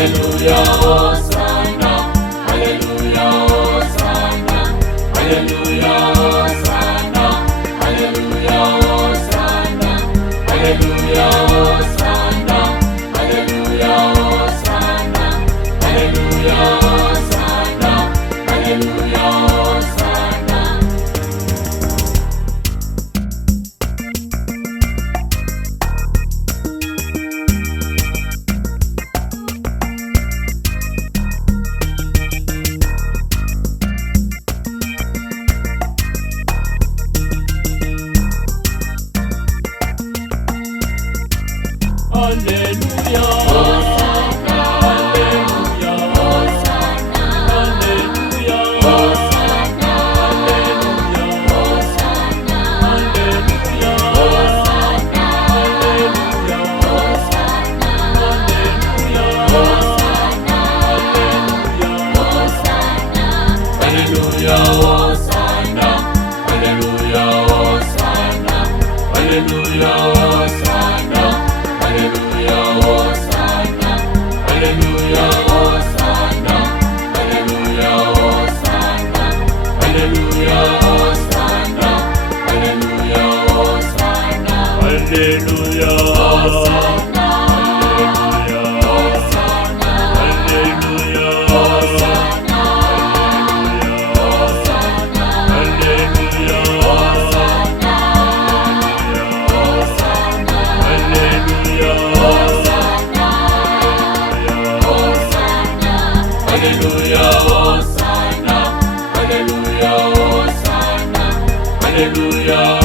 Haleluya, Hosana, Haleluya, Hosana, Haleluya, Hosana, Haleluya, Hosana, Haleluya, Hosana, Haleluya, Hosana, Haleluya, Hosana, Haleluya, Hosana. Hallelujah, Hosana, Hallelujah, Hosana, Hallelujah, Hosana, Hallelujah, Hosana, Hallelujah, Hosana, Hallelujah, Hosana, Hallelujah, Hosana, Hallelujah, Hosana, Hallelujah, Hosana, Hallelujah, Hosana, Hallelujah, Hosana, Hallelujah, Hosana, Hallelujah, Hosana, Hallelujah, Hosana, Hallelujah, Hosana, Hallelujah, Hosana, Hosana, Hallelujah, Hosana, Hosana, Hallelujah, Hallelujah, Hosana, Hallelujah, Hosana, Hallelujah,